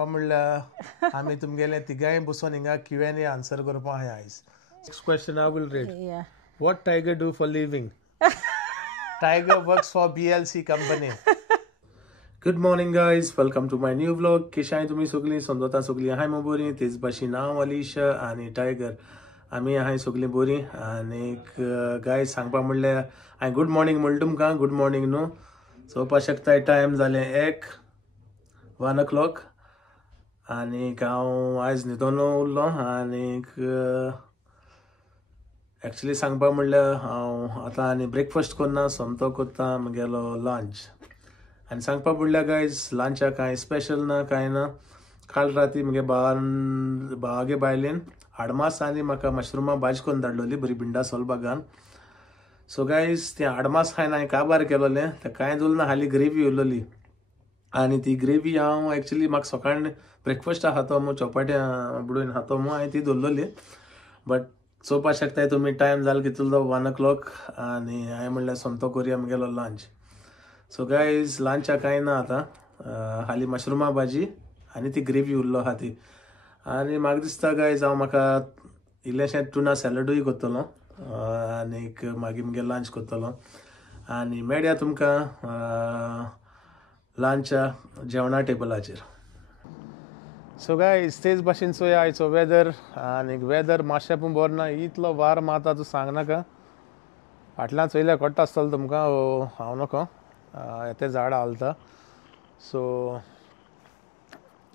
म्हणल्यार आमी तुमगेले तिगाय बसून हिंगा Q&A आन्सर करपा आहाय आयज. Next question I will read. Yeah. What Tiger do for living? Tiger works for BLC company. Good morning guys, welcome to my new vlog. केशाय तुम्ही सगळी समजता सगळी आहाय मो बरी. तेच भाशी नाव अलिशा आणि टायगर. आमी आहाय सगळी बरी. आणि गायज सांगपा म्हणल्यार हांवें गुड मॉर्निंग म्हणलें तुमकां. गुड मॉर्निंग न्हू. चोवपा शकताय टायम जालें 1 o'clock. आनीक हांव आयज न्हिदोन उरलो आनीक एक्चुली सांगपा म्हणल्यार हांव आतां आनी ब्रेकफास्ट करना, सोमतो करता म्हगेलो लंच. आनी सांगपा म्हणल्यार गायज लंचाक कांय स्पेशल ना, कांय ना. काल राती म्हगे भावागे बायलेन आडमास आनी म्हाका मशरुमा भाजी करून धाडलोली बरी भिंडा सोलबागान. सो गायज ते आडमास खायन हांवें काबार केलोलें. तें कांय उरना, हाली ग्रेवी उरलोली. आनी ती ग्रेवी हांव एक्चुली म्हाका सकाळीं ब्रेकफास्टाक खातो मू, चपाट्या बुडोवन खातो मू, हांवें ती दवरलोली. बट चोवपा शकताय तुमी टायम जालो कितलो 1 o'clock आनी हांवें म्हणल्यार सोमतो करुया म्हगेलो लंच. सो गायज लंचाक कांय ना आतां, हाली मशरुमा भाजी आनी ती ग्रेवी उरलो आहा ती. आनी म्हाका दिसता गायज हांव म्हाका इल्लेशें टुना सॅलडूय करतलो आनीक मागीर म्हगे लंच करतलो. आनी मेळया तुमकां लंचा जेवणा टेबलाचेर. सो गायज तेच भाशेन चोया आयचो वेदर. आनीक वेदर मातशें पूण बरो ना, इतलो वार मारता तूं सांगनाका. फाटल्यान चोयल्यार कळटा आसतलो तुमकां, हांव नोको येते झाड हालता. सो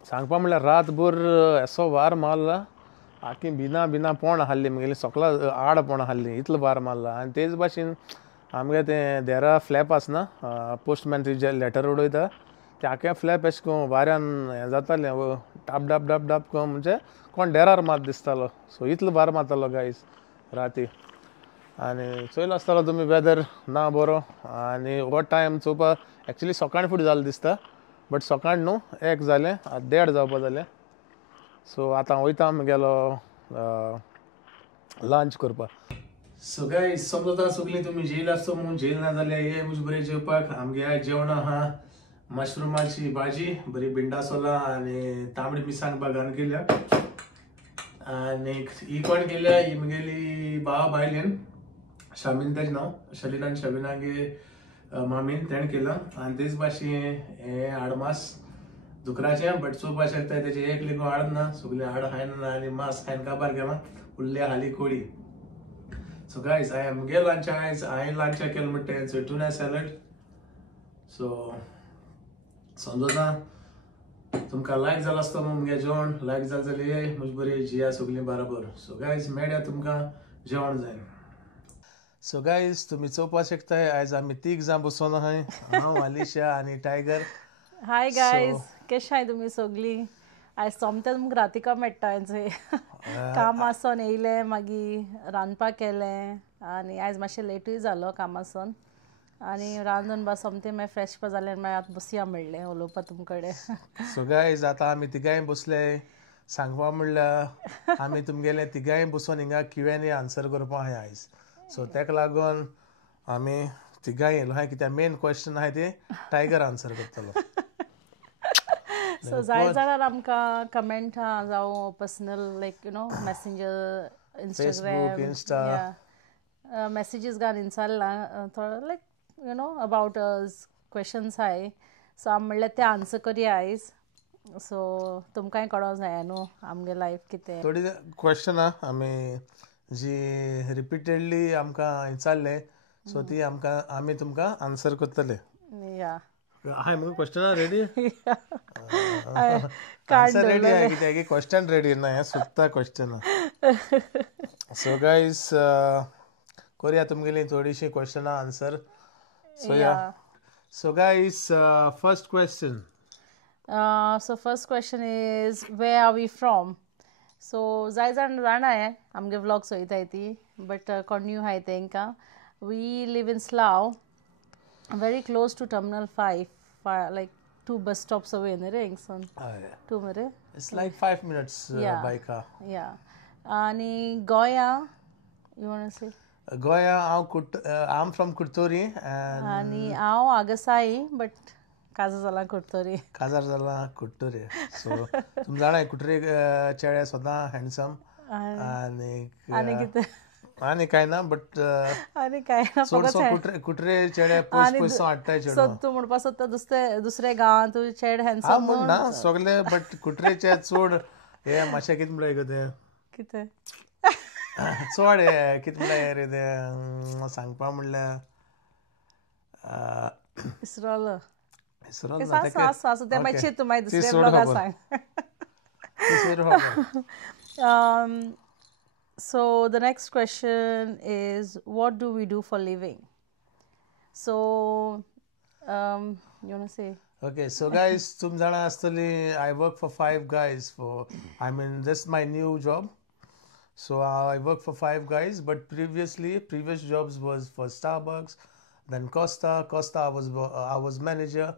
सांगपा म्हणल्यार रातभर असो वार मारला, आख्खी भिना पोण हाल्ली म्हगेली सगळा आड पोण हाल्ली, इतलो वार मारला. आनी तेच भाशेन आमगे तें देरा फ्लॅप आसना, पोस्टमॅन जे लेटर उडयता तें आख्खें फ्लॅप अशें करून वाऱ्यान हें जातालें, टाप डाप करून म्हणजे कोण डेरार मात दिसतालो. सो इतलो वार मारतालो गायज राती. आनी चोयलो आसतलो तुमी वेदर ना बरो. आनी हो टायम चोवपा एक्चुली सकाळीं फुडें जालें दिसता, बट सकाळ न्हू, 1 जालें, 1:30 जावपा जालें. सो आतां वयता म्हगेलो लंच करपा. सो गायज समजता सगळीं तुमी जेयला आसतो म्हूण, जेयल ना जाल्यार ये मुज बरें जेवपाक. आमगे आयज जेवण आहा मशरुमाची भाजी, बरी भिंडा सोला आनी तांबडी मिरसांग बागान केल्या. आनीक ही कोण केल्या, ही म्हगेली भावा बायलेन, शामीन तेजें नांव, शलिनान शामिनागे मामीन तेणें केला. आनी तेच भाशेन हें आडमास दुकराचें, बट चोवपा शकताय तेजें एक लेगू हाड ना, सगळीं हाड खायन आनी मांस खायन काबार केलां, उरल्या हाली कोळी. सो गायज हांवें म्हगे लंच आयज हांवें लंचाक केलें म्हणटा टुना सॅलड. सो समजता तुमकां लायक जालो आसतो म्हगे जेवण. लायक जालें जाल्यार ये मुज बरी जिया सगळीं बराबर. सो गायज मेळया तुमकां जेवण जायन. सो गायज तुमी चोवपा शकताय आयज आमी तीग जाण बसून आहाय, हांव अलिशा आनी टायगर. हाय गायज, केश आहाय तुमी सगळीं? आयज सोमतें तुमकां रातिका मेळटा हांवें कामासून येयलें, मागीर रांदपाक केलें. आनी आयज मातशें लेटूय जालो कामासून. आनी रांदून बा सोमतें मागीर फ्रेश पा जालें, मागीर आतां बसया म्हणलें उलोवपा तुमचे कडेन. सो गायज आतां आमी तिगाय बसले. सांगपा म्हणल्यार आमी तुमगेले तिगाय बसून हिंगा Q&A आन्सर करपा आहाय आयज. सो तेका लागून आमी तिगाय येयलो आहाय, कित्याक मेन क्वेश्चन आहाय ते टायगर आन्सर करतलो. सो जाय जाल्यार आमकां कमेंट जावं पर्सनल लायक मेसेंजर, Facebook, Insta. मेसेजीस घालून विचारलां थोडं लायक अबाउट क्वेश्चन्स आहाय. सो आमी म्हणलें ते आन्सर करया आयज. सो तुमकांय कळों जाय न्हू आमगे लायफ कितें. थोडी क्वेश्चन आमी जी रिपिटेडली आमकां विचारले, सो ती आमी तुमकां आन्सर करतले. या हाय मुगो क्वेश्चन रेडी? आन्सर रेडी आहे कित्याक क्वेश्चन रेडी ना, हें सुद्दां क्वेश्चन. सो गायज करुया तुमगेली थोडीशी question answer. So guys first question. So first question is, where are we from? So जाय जाण जाणाय आमगे व्लॉग चोयताय ती, बट कोण न्यू आहाय तेंकां. We live in Slough, very close to Terminal 5, like 2 bus stops away in the Ringson. Two mare? It's like 5 minutes by car. Yeah. Ani Goya, you want to say? Goya, I'm from Kurturi. Ani हांव Agasai, but काजू जाला करतरी काजार जाला कुट्टुरे so तुम जाणाय कुट्रे चेडे सोदां handsome आनी आनी कितें आनी काय ना बट आनी काय ना चडसो कुट्रे चेडे पयस पयस हाडटाय चेडो तूं म्हणपा सोदता दुसरे गांवांत तूं चेड हांव हँडसम म्हणना सगळे बट कुट्रेचे चड हे मातशें कितें म्हणल्यार गो ते कितें चड हे कितें म्हणल्यार रे ते सांगपा म्हणल्यार इसरोलो विसरून सांग तें मागीर चिंत तूं मागीर दुसऱ्या ब्लॉगार सांग So the next question is, what do we do for living? So, you want to say? Okay, so guys, tum jana astali, I work for 5 guys this is my new job. So I work for 5 guys, but previous jobs was for Starbucks, then Costa I was manager,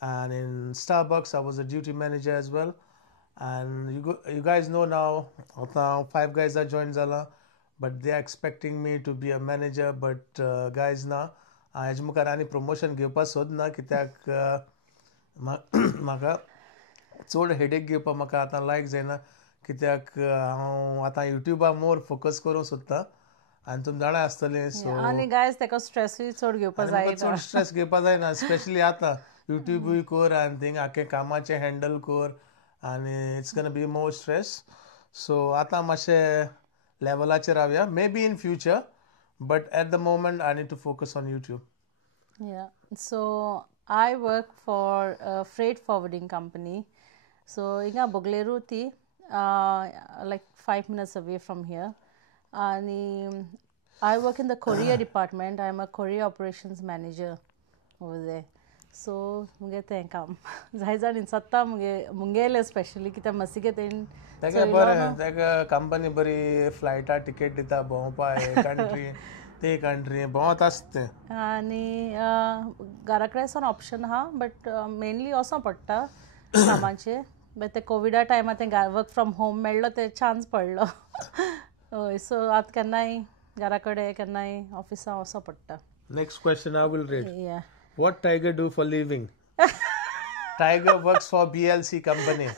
and in Starbucks I was a duty manager as well. And you guys know now 5 guys are joined zala, but they are expecting me to be a manager, but guys na hedge मुखार आनी promotion घेवपा सोदना कित्याक म्हाका चड headache घेवपा म्हाका आतां लायक जायना कित्याक हांव आतां युट्यूबा मोर फोकस करूंक सोदता आनी तुमी जाणा आसतलें सो आनी गायज तेका स्ट्रेसूय चड घेवपा जाय चड स्ट्रेस घेवपा जायना स्पेशली आतां युट्यूबूय कोर आनी थिंग आख्खें कामाचें हँडल कोर आनी it's gonna be more stress so आतां मातशें लेवलाचेर रावया maybe in future but at the moment I need to focus on YouTube. Yeah, so I work for a freight forwarding company. So inga Bogleru ti like 5 minutes away from here. And I work in the courier department. I am a courier operations manager over there. So मुगे तें काम जाय जाण सत्ता मुगेले specially कित्याक मसिके तें तेका बरें तेका कंपनी बरी फ्लायटा टिकेट दिता भोंवपा हे कंट्री ते कंट्री भोंवत आसता तें आनी घरा कडेन सावन ऑप्शन आहा बट मेनली वचों पडटा कामाचेर बट ते कोविडा टायमार तें वर्क फ्रॉम होम मेळ्ळो ते चान्स पडलो हय सो आतां केन्नाय घरा कडेन केन्नाय ऑफिसां वचों पडटा next question I will read या What Tiger do for living? Tiger works for BLC company.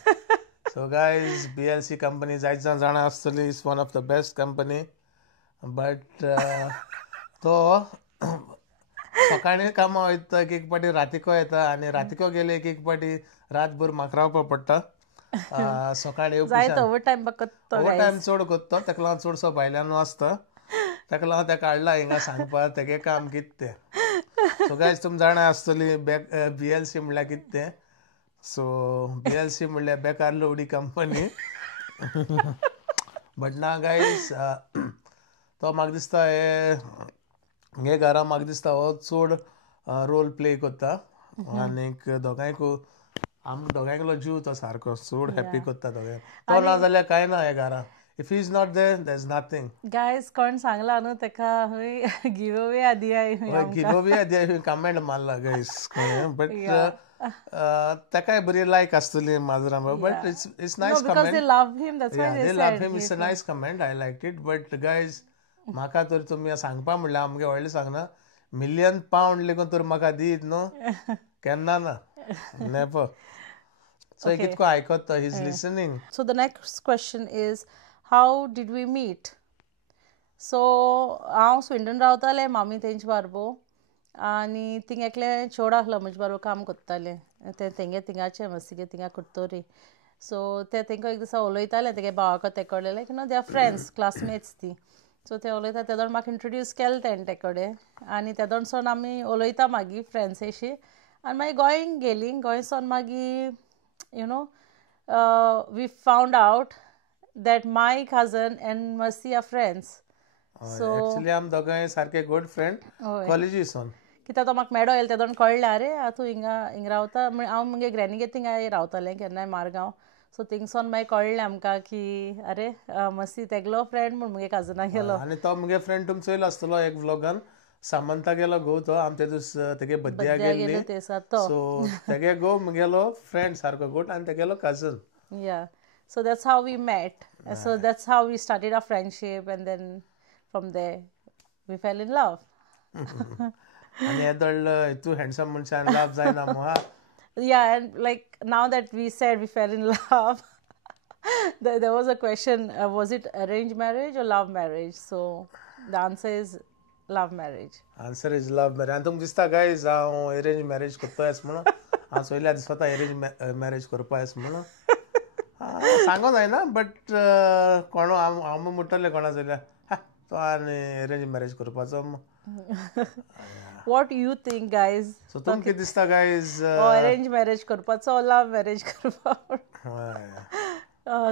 So guys, BLC company जायत जाणा आसतली is one of the best company. But तो सकाळी कामां वयता एक पाटी रातिको येता आनी रातिको गेले एक पाटी रातभर म्हाका रावपा पडटा सकाळी जायत ओवरटायम ओवरटायम चड कोत्ता तेका लागून चडसो भायल्यान आसता तेका लागून तेका हाडला हिंगा सांगपा तेगे काम कितें तें सो गायज तुमी जाणा आसतली BLC म्हणल्यार कितें तें सो BLC म्हणल्यार बेकार लोवडी कंपनी बट ना गायज तो म्हाका दिसता हे घरा म्हाका दिसता हो चड रोल प्ले करता आनीक दोगांयकू आमकां दोगांयकलो जीव तो सारको चड हॅप्पी करता दोगांय तो ना जाल्यार कांय ना हे घरा If he's not there is nothing. Guys, कोण सांगला न्हू तेका गिव अवे आदियाय गिव अवे आदियाय कमेंट मारला गायस बट तेकाय बरी लायक आसतली माजरां but it's nice comment they love him, that's why they love him. It's a nice comment. I liked it. But guys, म्हाका तर तुमी सांगपा म्हणल्यार आमगे व्हडलें सांगना £1,000,000 लेगून तर म्हाका दीत न्हू केन्ना ना नेवर सो कितको आयकता he is listening So the next question is, how did we meet? So हांव स्विडन रावतालें मामी तेंचे बारबो आनी थिंग एकलें चोड आसलो म्हजे बारबो काम कोत्तालें तें तेंगे थिंगाचें मस्तिगे थिंगा कुर्तोरी सो ते तेंका एक दिसा उलयतालें तेगे भावाको तेकोडे लायक दे आर फ्रेंड्स क्लासमेट्स ती सो ते उलयता तेदोन म्हाका इंट्रोड्यूस केलें तेणें तेकोडे आनी तेदोन सोन आमी उलयता मागीर फ्रेंड्स एशी आनी मागीर गोंयांत गेलीं गोंय सोन मागीर you know we found out that my cousin and Mercy are friends. So actually आम दोगांय सारके गुड फ्रेंड कॉलेजीसून कित्याक तो म्हाका मेळो येयलो तेदोन कळ्ळें आरे तूं हिंगा रावता हांव मुगे ग्रॅनीगे थिंगा रावतालें केन्नाय मारगांव सो थिंगसोन मागीर कळ्ळें आमकां की अरे मसी तेगलो फ्रेंड म्हूण मुगे काजनाक गेलो आनी तो मुगे फ्रेंड तुमी चोयलो आसतलो एक व्लॉगान सामंता गेलो गो तो आम ते दीस तेगे बड्ड्या गेल्ली सो तेगे गो मुगेलो फ्रेंड सारको गुड आनी तेगेलो काजन या So that's how we met. So that's how we started our friendship, and then from there we fell in love. आनी येदोळ तूं हँडसम मनशान लाभ जायना मुहा Yeah, and like now that we said we fell in love, there was a question, was it arranged marriage or love marriage? So the answer is love marriage. Answer is love marriage. आनी तुमकां दिसता guys हांव arrange marriage करता yes म्हणून हांव चोयल्या स्वता arrange marriage करपा yes म्हणून सांगो जायना बट कोण हांव म्हणटलें कोणा चोयल्या तो आनी अरेंज मॅरेज करपाचो. What you think, guys? So तुमकां कितें दिसता गायज? Arrange marriage करपाचो, love marriage करपाचो?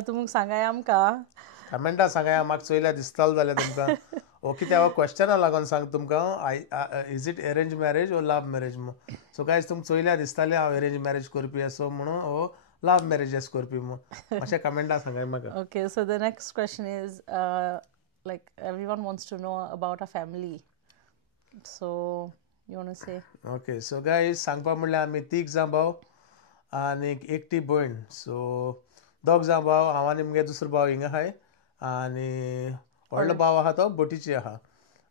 तुमकां सांगाय आमकां कमेंटा सांगाय म्हाका चोयल्या दिसतालो जाल्यार तुमकां ओ कित्या हो क्वेश्चना लागून सांग तुमकां is it arrange marriage or love marriage म्हणून. सो गायज तुमकां चोयल्या दिसतालें हांव अरेंज मॅरेज करपी असो म्हणून ओ लव मॅरेज करपी म्हणून मातशें कमेंटा सांगाय म्हाका. Okay, so the next question is like everyone wants to know about our family. So you want to say? Okay so guys सांगपा म्हणल्यार आमी तीग जां भाव आनी एकटी भयण. सो दोग जां भाव हांव आनी मुगे दुसरो भाव हिंगा आहाय आनी व्हडलो भाव आहा तो बोटीची आहा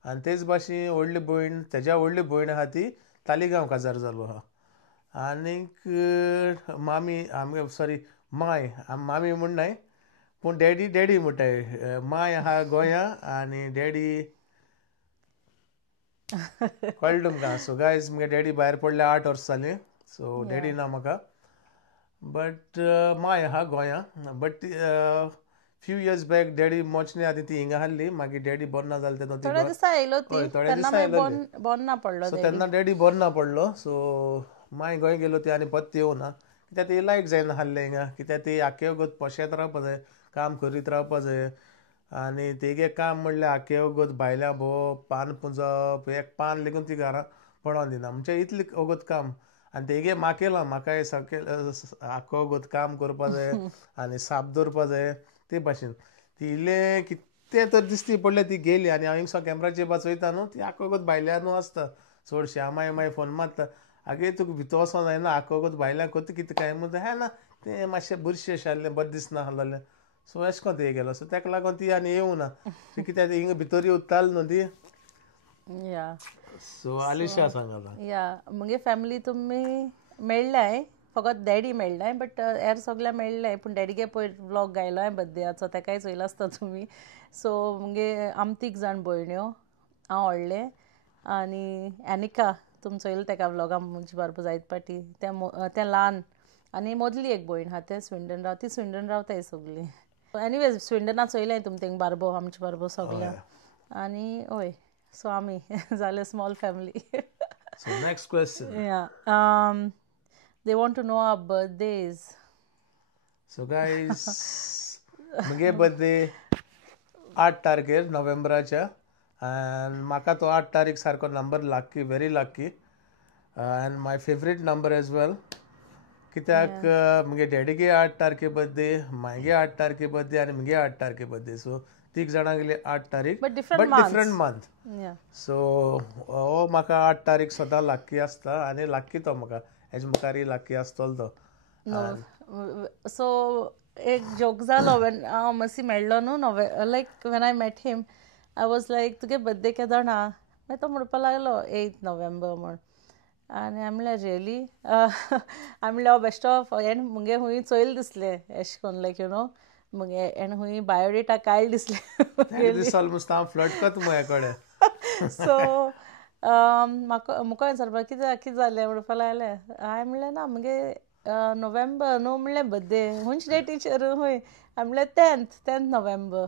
आनी तेच भाशेन व्हडली भयण तेज्या व्हडली भयण आहा ती तालिगांव काजार जालो आहा. आनीक मामी आमगे सॉरी माय मामी म्हणनाय पूण डॅडी म्हणटाय. माय आहा गोंया आनी डॅडी कळ्ळें तुमकां. सो गायज मुगे डॅडी भायर पडले 8 वर्सां जालीं. सो डॅडी ना म्हाका बट माय आहा गोंया. But few years back daddy मोचणी आदी ती हिंगा आहली मागीर डॅडी बरो ना जालें तेन्ना थोड्या दिसा येयलो ती थोड्या तेन्ना दिसा मागीर बोन ना पडलो. सो तेन्ना डॅडी बरो ना पडलो. सो माय गोंय गेलो ती आनी परत येवना कित्याक ती लायक जायना आहलें हिंगा. कित्याक ती आख्खे वगत पोशेत रावपा जाय काम करीत रावपा जाय आनी तेगे काम म्हणल्यार आख्खे वगत भायल्या भोंवप पान पुंजप एक पान लेगून ती घरां पडोन दिना म्हणजे इतलें वगत काम. आनी तेगे माकेलां म्हाकाय सारकें आख्खो वगत काम करपा जाय आनी साप दवरपा जाय ते भाशेन ती इल्लें कितें तर दिसती पडलें ती गेली आनी हांव हिंगसो कॅमेराचेर वाचयता न्हू ती आख्खो वगत भायल्या न्हू आसता चडशें. मागीर फोन मारता आगे तुका भितर वचों जायना आख्खो वगत भायल्या कोत्ता कितें काय म्हणटा हे ना तें मातशें बुरशें अशें आहलें बरें दिसना आहलें. सो अशें कोन्न तें गेलो. सो तेका लागून ती आनी येवं ना कित्याक हिंगा भितर उरताली न्हू ती. या सो आलिशा सांगला. या मुगे फॅमिली तुमी मेळ्ळाय फकत डॅडी मेळ्ळाय बट हेर सगळ्या मेळ्ळाय पूण डॅडीगे पयर व्लॉग गायलोय बर्थडेचो तेकाय चोयलो आसता तुमी. सो मुगे आम तीग जाण भयण्यो हांव व्हडलें आनी एनिका तुमी चोयलें तेका व्लॉगां मुजी बारबो जायत पाटी तें ल्हान आनी मदली एक भयण आहा तें स्विंडन ती स्विंडन रावताय सगळीं. एनिवेज स्विंडना चोयलें तुमी थिंग बारबो आमचे बारबो सगळ्या आनी हय. सो आमी जालें small family. So next question. या they want to know our birthdays. So guys मुगे बर्थडे 8 तारखेर नोव्हेंबराच्या आनी म्हाका तो 8 तारीख सारको नंबर लकी व्हेरी लकी आनी माय फेवरेट नंबर एज वेल कित्याक मुगे डॅडीगे 8 तारखे बर्थडे मागे 8 तारखे बर्थडे आनी मुगे 8 तारखे बर्थडे. सो तीग जाणां गेले 8 तारीख But but different months. Different month. Yeah. So हो म्हाका 8 तारीख सदां लकी आसता आनी लकी तो म्हाका हेजे मुखारय लकी आसतलो तो. सो एक जोक जालो वेन हांव मसी मेळ्ळो न्हू लायक when I met him I was like तुगे बर्थडे केदो ना मागीर तो म्हणपा लागलो 8 नोव्हेंबर म्हण आनी हांवें म्हणलें रियली हांवें म्हणलें हो बेश्टो हें मुगे खूंय चोयल दिसलें एशें कोन्न लायक यू नो मुगे हेणें खूंय बायोडेटा काडले दिसलें मुस्ता हांव फ्लड करता म्हजे कडेन. सो म्हाका विचारपा कितें जालें म्हणपा लागलें हांवें म्हणलें ना मुगे नोव्हेंबर न्हू म्हणलें बर्थडे खंयचे डेटीचेर हूंय हांवें म्हणलें 10th नोव्हेंबर.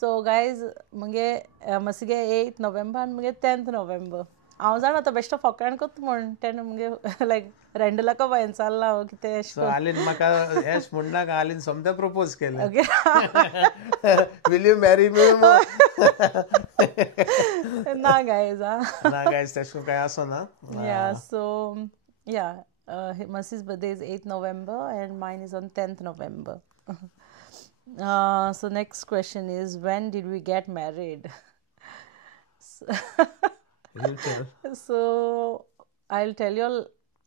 सो गायज मुगे मसिगे 8 नोव्हेंबर आनी मुगे 10th नोव्हेंबर. हांव जाणा तो बेश्टो फकाण कोत्ता म्हूण तेणें मुगे लायक रेंडलाको बायन चल्ला कितें एशें कोन्न. हालीन म्हाका एश म्हणनाका हालीन सोमतें प्रपोज केलें. Okay will you marry me. ना गायज ना गायज तेशें काय आसना. या सो या Mercy's birthday is 8th November and mine is on 10th November. So next question is when did we get married? You tell. So I'll tell you all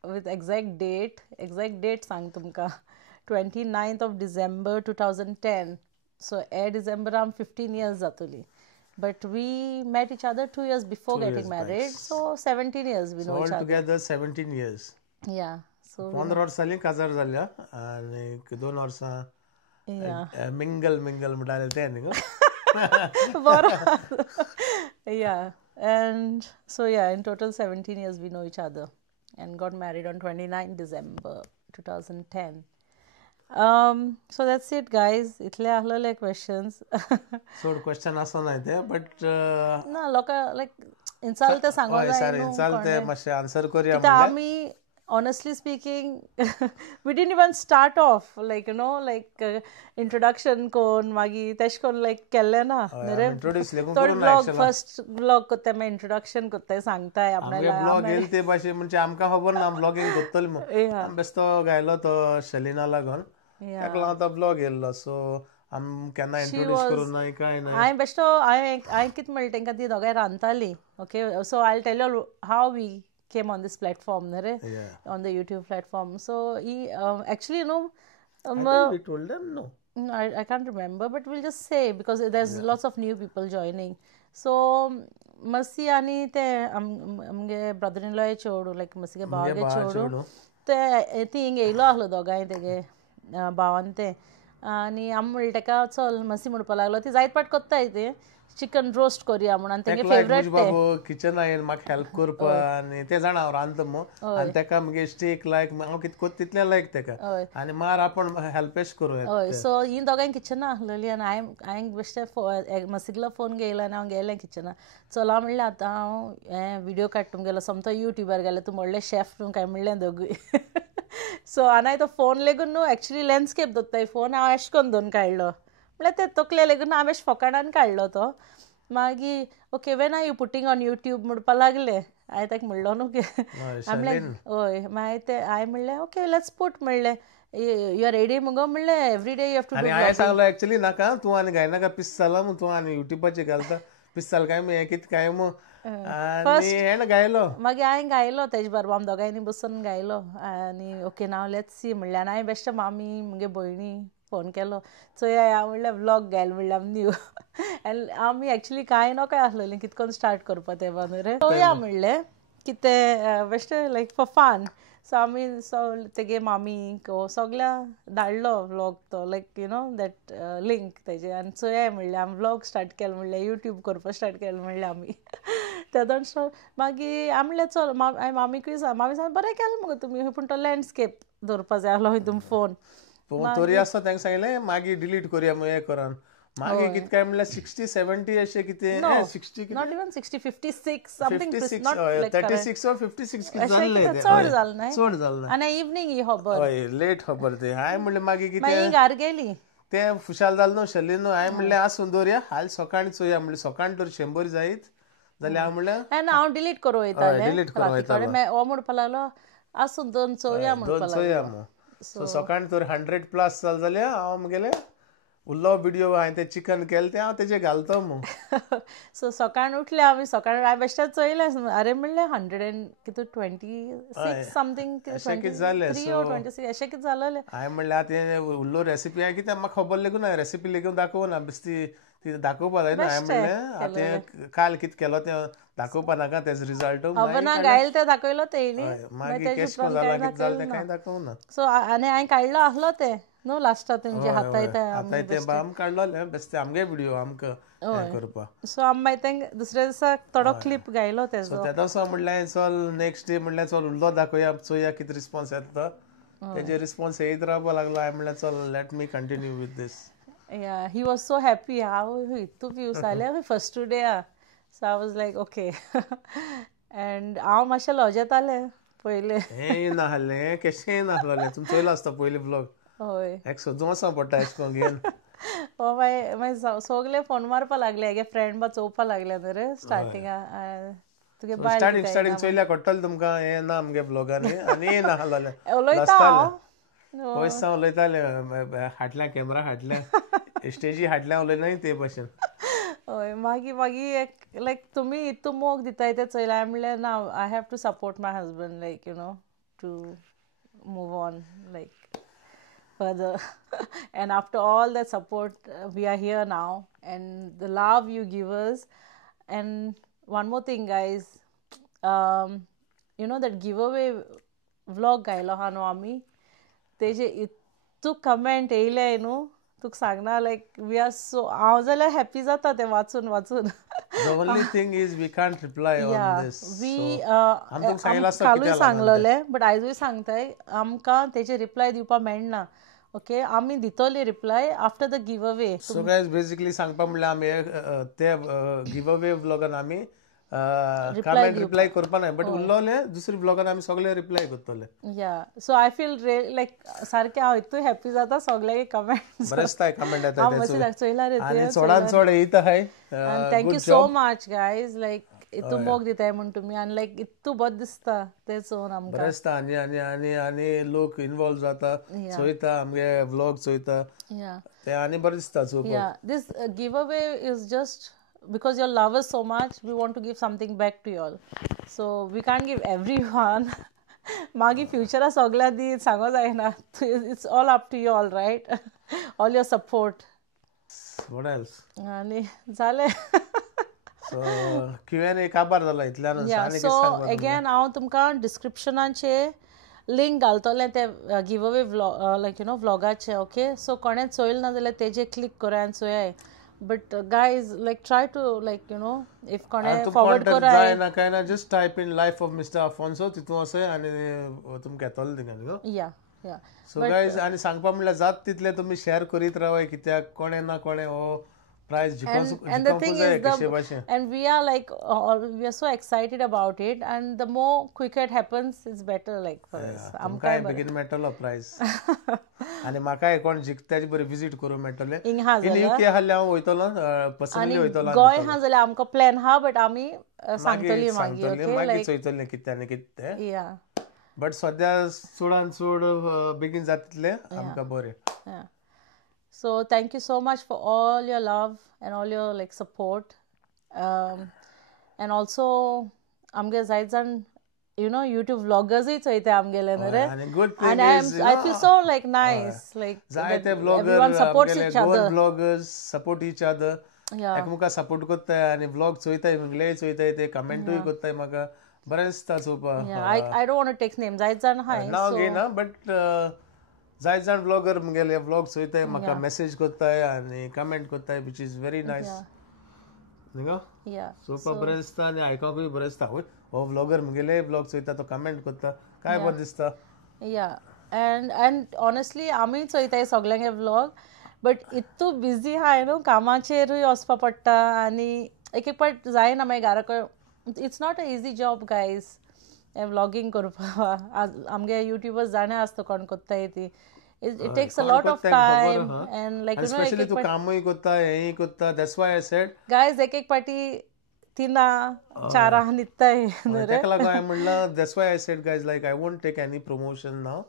with exact date sang tumka 29th of December 2010. So December I'm 15 years zatuli. But we met each other 2 years before 2 getting years married. back. So 17 years we know each other. Altogether 17 years. Yeah. So 15 वर्सांनी काजार जाल्या आनी 2 वर्सां yeah. Mingle म्हणटाले ते न्ही गो Yeah, and so yeah, in total 17 years we know each other and got married on 29 December 2010. So that's it, guys. Itle ahlale questions. चड question आसनाय ते बट ना लोका like insult te सांगो हय जाय सारे न्हू चाल ते मातशें आन्सर करया कित्याक आमी honestly speaking we didn't even start off like like introduction कोन मागीर तेश कोन like केल्ले ना इंट्रोड्यूस लेगून थोडे करून ब्लॉग फर्स्ट ब्लॉग कोत्ताय मागीर इंट्रोडक्शन कोत्ताय सांगताय आमगे ब्लॉग येल ते भाशेन म्हणजे आमकां खबर ना ब्लॉगिंग करतले म्हणून आमी बेश्तो गायलो तो शलिना लागून ताका लागून तो ब्लॉग येयल्लो सो आम केन्ना इंट्रोड्यूस करून ना काय ना हांवें बेश्टो हांवें कितें म्हणलें तांकां ती दोगांय रांदताली okay so I tell you how we came on this platform on the YouTube platform. So he actually I think we told them no. I can't remember, but we'll just say because there's lots of new people joining. So Masi ani te amge brother-in-law chodu like Masi ke baage chodu te ती हिंग येयलो आहलो दोगांय तेगे भावान ते आनी आमी म्हणलें ताका चल मसी म्हणपा लागलो ती जायत पाट कोत्ताय ते चिकन रोस्ट करुया म्हणून आनी तेगे फेवरेट बाबू किचन येयन म्हाका हेल्प करपा आनी ते जाणा हांव रांदता मू आनी तेका मुगे स्टीक लायक हांव कितें कोत्ता तितलें लायक तेका आनी मार आपण हेल्पेश करूं हय सो ही दोगांय किचना आहलोली आनी हांवें बेश्टे मसिकलो फोन घेयलो आनी हांव गेलें किचना चला म्हणलें आतां हांव हें व्हिडियो काडटूंक गेलो समतो युट्यूबार गेलो तूं व्हडलें शेफ न्हू काय म्हणलें दोगूय सो आनी तो फोन लेगून न्हू एक्चुली लँडस्केप दोत्ताय फोन हांव एशें कोन्न दोन काडलो म्हणल्यार ते तकले लेगून हांवें अशें फोकाणान काडलो तो मागीर okay when are you putting on YouTube म्हणपा लागले हांवें ताका म्हणलो न्हू की हांवें हय मागीर ते हांवें म्हणलें ओके लेट्स पूट म्हणलें यू आर रेडी मुगो म्हणलें every day you have to आनी हांवें सांगलो एक्चुली नाका तूं आनी घायनाका पिस्ताला मू तूं आनी युट्यूबाचेर घालता पिस्ताल काय मू हें कितें काय मू आनी हें गायलो मागीर हांवें गायलो तेजे बरोबर आमी दोगांयनी बसून गायलो आनी ओके नाव लेट्स सी म्हणलें आनी हांवें बेश्टें मामी मुगे भयणी फोन केलो चोया हांव म्हणल्यार व्लॉग घायल म्हणल्यार न्यू आनी आमी एक्चुली कांय नोकाय आसलेलीं कितें करून स्टार्ट करपा तें रे चोया म्हणलें कितें बेश्टें लायक फॉर फन सो आमी तेगे मामीक सगळ्यांक धाडलो व्लॉग तो लायक दॅट लिंक तेजे आनी चोया म्हणलें आमी व्लॉग स्टार्ट केलो म्हणलें युट्यूब करपा स्टार्ट केलें म्हणलें आमी ते मागीर हांव म्हणलें चल हांवें मामीकूय मामी सांग बरें केलें मुगो तुमी पूण तो लँडस्केप दवरपा जाय आसलो खंय तुमी फोन तोरी आसता तांकां सांगलें मागीर डिलीट करुया हें करून मागीर कितें काय म्हणल्यार 60-70 अशें कितें 60 नॉट इवन 60 56 समथिंग 36 or 56 कितें चड जालें न्हय चड जालें आनी इवनिंग ही खबर हय लेट खबर ते हांवें म्हणलें मागीर कितें मागीर घार गेली तें खुशाल जालें न्हू शल्लीन न्हू हांवें म्हणलें आसूं दवरया हाल सकाळीं चोया म्हणलें सकाळीं तर 100 जायत जाल्यार हांव म्हणलें हांव डिलीट करूं वयतालें डिलीट करूं वयतालो हो म्हणपा लागलो आसूं दोन चोया म्हणपा लागलो सो सकाळीं तर 100+ जालें जाल्यार हांव मुगेलें उरलो व्हिडियो हांवें तें चिकन केलें तें हांव तेजेर घालता मू सो सकाळीं उठले आमी सकाळीं हांवें बेश्टेच चोयलें अरे म्हणलें 126 समथींग 23 or 26 अशें कितें जालेलें हांवें म्हणलें आतां उरलो रेसिपी हांवें कित्याक म्हाका खबर लेगून ना रेसिपी लेगून दाखोवना बेश्टी ती दाखोवपा जाय ना हांवें म्हणलें आतां काल कितें केलो तें दाखोवपा नाका तेजो रिजल्ट ना गायल तें दाखयलो तेणी मागीर केश जाला कितें जालें तें कांय दाखोवना सो आनी हांवें काडलो आसलो तें न्हू लास्टा तुमचे हाताय तें बाम काडलोलें बेश्टें आमगे व्हिडियो आमकां हें करपा सो आमी मागीर तेंक दुसऱ्या दिसा थोडो क्लिप गायलो तेजो तेदो सो म्हणलें चल नेक्स्ट डे म्हणलें चल उरलो दाखोवया चोया कितें रिस्पॉन्स येता तेजे रिस्पॉन्स येयत रावपा लागलो हांवें म्हणलें चल let me continue with this Yeah, he was so happy. How इतू views आले first day so I was like okay and हांव मातशें लॉजेतालें पयलें हें नाहलें केशें नाहलोलें तुमी चोयलो आसता पयलीं ब्लॉग हय एक सोदूं वचों पडटा एशें कोन्न घेवन मागीर सगळे फोन मारपा लागले हेगे फ्रेंड बा चोवपा लागले न्हू रे स्टार्टिंगा तुगे बायल स्टार्टींग चोयल्या कोट्टलें तुमकां हें ना आमगे ब्लॉगांनी आनी हें नाहलोलें उलयता पयस सावन उलयतालें हाटल्या कॅमेरा हाटल्या स्टेजी हाटल्या उलयनाय ते भाशेन हय मागीर लायक तुमी इतू मोग दिताय ते चोयलें हांवें म्हणलें ना I have to support my husband like to move on like further and after all that support we are here now and the love you give us and one more thing guys that giveaway vlog घायलो हा न्हू आमी तेजे इतू comment येयले न्हू तुका सांगना लायक we are so हांव जाल्यार हॅप्पी जाता ते वाचून वाचून The only thing is we can't reply on this. We आमकां सांगिल्लें आसता कालूय कित्याक सांगलोले बट आयजूय सांगताय आमकां तेजे रिप्लाय दिवपा मेळना ओके आमी दितोली reply after the giveaway so guys basically सांगपा म्हणल्यार आमी ते गिव अवे ब्लॉगान आमी कमेंट रिप्लाय करपा ना बट उरलोले दुसरे ब्लॉगान आमी सगळे रिप्लाय करतले या सो आय फील लायक सारकें हांव इतू हॅप्पी जाता सगळे कमेंट बरें दिसता कमेंट येता हांव मॅसेज चोयला रे आनी चोडान चोड येता hi thank you so much guys like इतू मोग दिताय म्हण तुमी आनी लायक इतू बरें दिसता ते चोवन आमकां बरें दिसता आनी आनी आनी आनी लोक इन्वॉल्व जाता चोयता आमगे व्लॉग चोयता ते आनी बरें दिसता चोवपाक Yeah, this giveaway is just because you love us so much, we want to give something back to you all. So we can't give everyone. Magi future sogla di sango जायना. It's all up to you all, right? All your support. What else? आणि झाले. So Q&A काबार जाला इतल्यान Yeah, so again हांव तुमकां डिस्क्रिप्शनाचे link घालतले ते गिव अवे लायक व्लॉगाचे ओके सो कोणें चोयल ना जाल्यार तेजे क्लिक करा आनी चोयाय but guys like try to like if कोणें फॉरवर्ड करा जायना काय ना just type in life of mister Afonso तितू असे आनी तुमकां येतलो थिंगा न्हू या या सो गायज आनी सांगपा म्हणल्यार जात तितले तुमी शेअर करीत रावाय कित्याक कोणें ना कोणें हो price and the thing is and we are like we are so excited about it and the more quicker it happens it's better like for us आमकां बेगीन मेळटलो प्राइज आनी म्हाका कोण जिखत्याची बरी विजिट करूं मेळटले इन हा इन यूके हाल्या हांव वयतलो पर्सनली वयतलो गोय हा जाल्यार आमकां प्लॅन हा बट आमी सांगतली मागीर ओके मागीर चोयतले कितें आनी कितें या बट सद्या चडान चड बेगीन जातले आमकां बरें So thank you so much for all your love and all your like support and also amge zaitzan YouTube vloggers choite amgele nare and I feel so like nice like zaite vlogger everyone supports each other vloggers support each other ekmuka support kottay ani vlog choitay mingle choitay te comment kottay maka baren sta chopa I don't want to take names zaitzan hi now again but जायजाण blogger मुगेले vlog चोयताय म्हाका message कोत्ताय आनी comment कोत्ताय which is very nice न्हू चोवपाक बरें दिसता आनी आयकोंकूय बरें दिसता हो व्लॉगर मुगेले ब्लॉग चोयता तो कमेंट कोत्ता काय बरें दिसता या एंड ऑनेस्टली आमी चोयताय सगळ्यांगे व्लॉग बट इतू बिजी आहाय न्हू कामाचेरूय वचपा पडटा आनी एक पाट जायना मागीर घरा it's not a easy job guys vlogging करपा आमगे युट्यूबर्स जाणा आसता कोण कोत्ताय ती it takes a lot of time and like especially tu kamuy kotta ei kotta that's why I said guys ek party tina chara nittay tekala guy म्हणला that's why I said guys like I won't take any promotion now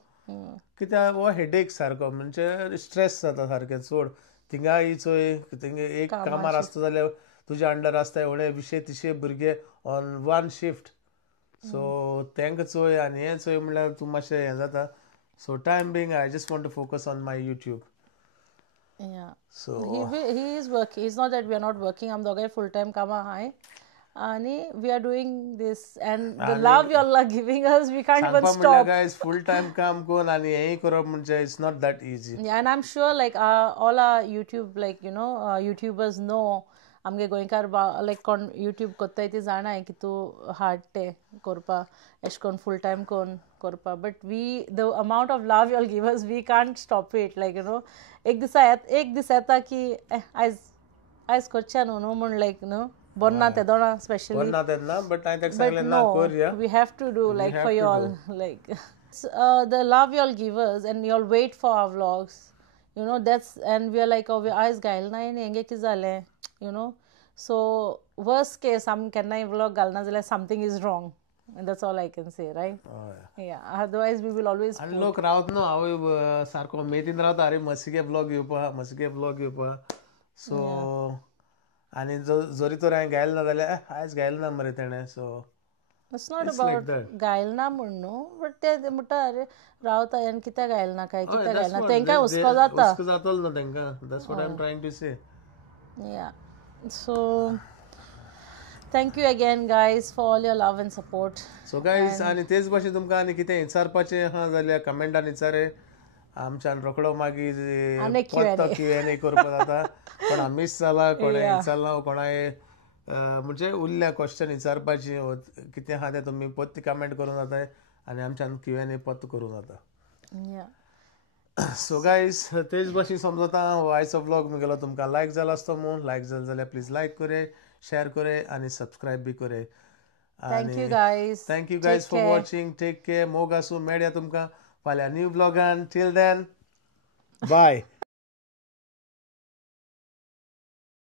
कित्याक हो headache सारको म्हणजे stress जाता सारकें चड थिंगा चोय थिंगा एक कामार आसता जाल्यार तुज्या अंडर आसता एवढे विशे तिशे भुरगे ऑन वन शिफ्ट सो तेंका चोय आनी हें चोय म्हणल्यार तूं मातशें हें जाता so time being I just want to focus on my YouTube so he is working it's not that we are not working I'm dogai full time kama hai and we are doing this and the love you all are giving us we can't even stop guys full time काम कोण आणि हे करप म्हणजे it's not that easy and I'm sure like all our YouTube like YouTubers know आमगे गोंयकार लायक कोण YouTube कोत्ताय ती जाणाय की तूं हार्ड ते करपा एश कोन फूल टायम कोन करपा but we the amount of love you'll give us we can't stop it like एक दीस येता की आयज करचें न्हू म्हण लायक बरें ना ते दोना स्पेशली बरें ना तेन्ना बट हांवें ताका सांगलें ना करया we have to do like for you all like the love you all give us and you all wait for our vlogs that's and we are like oh आयज घायल ना हेंगे कितें जालें so worst case आम केन्नाय vlog घालना जाल्यार something is wrong and that's all I can say right otherwise we will always and लोक रावत न्हू हांव सारको मेतीन रावता अरे मसिगे व्लॉग येवपा सो आनी जरी तर हांवें घायल ना जाल्यार आयज घायल ना मरे तेणें सो it's not about घायल ना म्हण न्हू बट ते म्हणटा अरे रावता आनी कित्याक घायल ना काय कित्याक घायल ना तेंकाय हुस्को जातलो न्हू तेंकां that's what I'm trying to say so Thank you again, guys, for all your love and support. So guys आनी तेच भाशेन तुमकां आनी कितें विचारपाचें आहा जाल्यार कमेंटान विचारे आमच्यान रोखडो मागीर आनी परतो Q&A करपा जाता कोणा मिस जाला कोणा विचारला कोणाय म्हणजे उरल्या क्वेश्चन विचारपाची कितें आहा तें तुमी परती कमेंट करूं जाताय आनी आमच्यान Q&A परत करूं जाता सो गायज तेच भाशेन समजता आयचो व्लॉग मुगेलो तुमकां लायक जाला आसतो म्हूण लायक जाला जाल्यार प्लीज लायक करे शेअर करे आनी सबस्क्रायब बी करे Thank you, guys. Thank you guys for watching. Take care. मोग आसूं मेळया तुमकां फाल्यां न्यू व्लॉगान. Till then, bye.